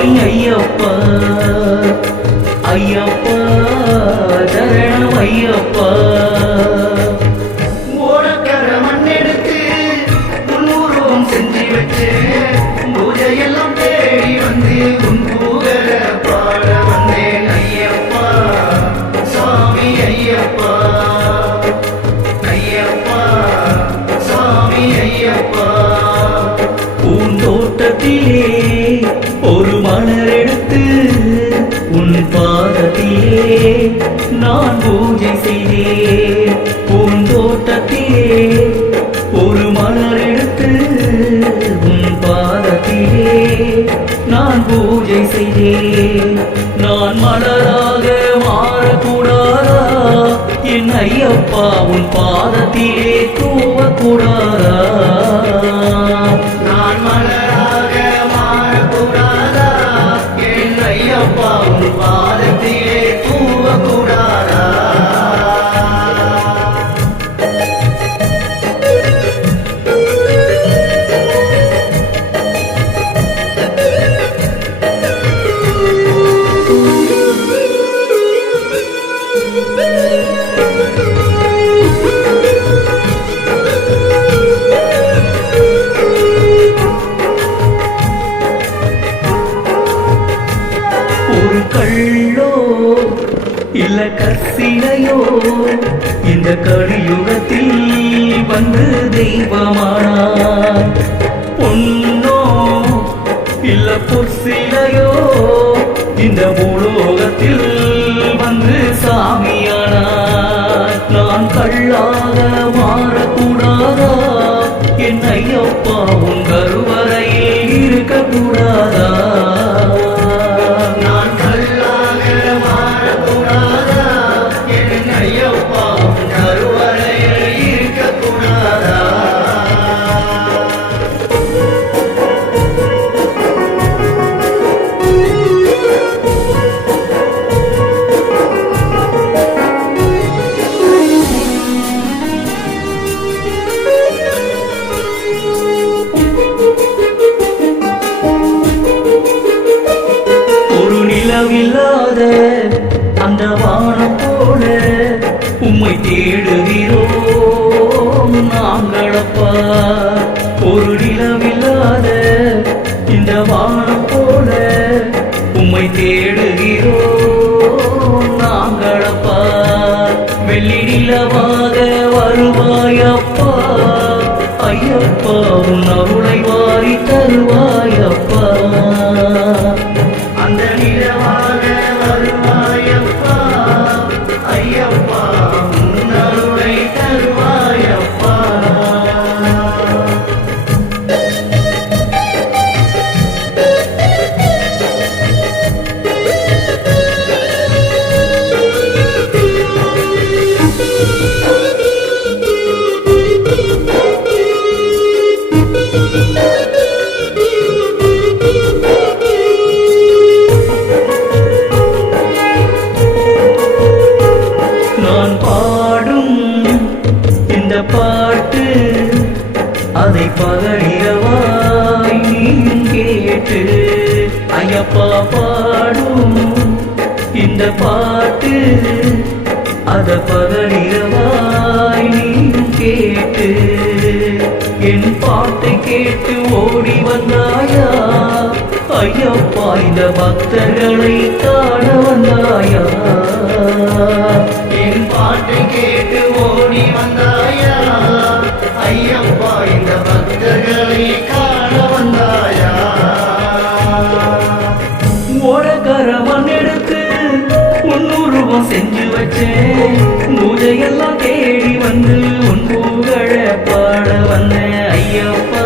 சுவாமி ஐயப்பா. ஐயப்பா தரணம் ஐயப்பா. செய்தேன். நான் மலராக மாறக்கூடாதா? என் ஐயப்பா உன் பாதத்திலே தெய்வமானார். பொன்னோ இல்ல பொற்சிலையோ இந்த பூலோகத்தில் வந்து சாமியானார். நான் கள்ளாக மாறக்கூடாதா? என் ஐயப்பா உன் கருவறையில் இருக்கக்கூடாதா? அந்த உம்மை தேடுகிறோம். நாங்களப்பா ஒரு நிலவில்லாத இந்த வானம் போல உம்மை தேடுகிறோம். நாங்களப்பா வெள்ளி நிலவாக வருவாயப்பா ஐயப்பா உணவு ஐயப்பா பாடும் இந்த பாட்டு அத பகலிரவாய் நீயும் கேட்டு என் பாட்டை கேட்டு ஓடி வந்தாயா? ஐயப்பா இந்த பக்தர்களை காண வந்தாயா? ஓடக்கரவன் எடுத்து உன்னுருவம் செஞ்சு வச்சேன். பூஜையெல்லாம் தேடி வந்து உன் பூகழ பாட வந்தேன். ஐயப்பா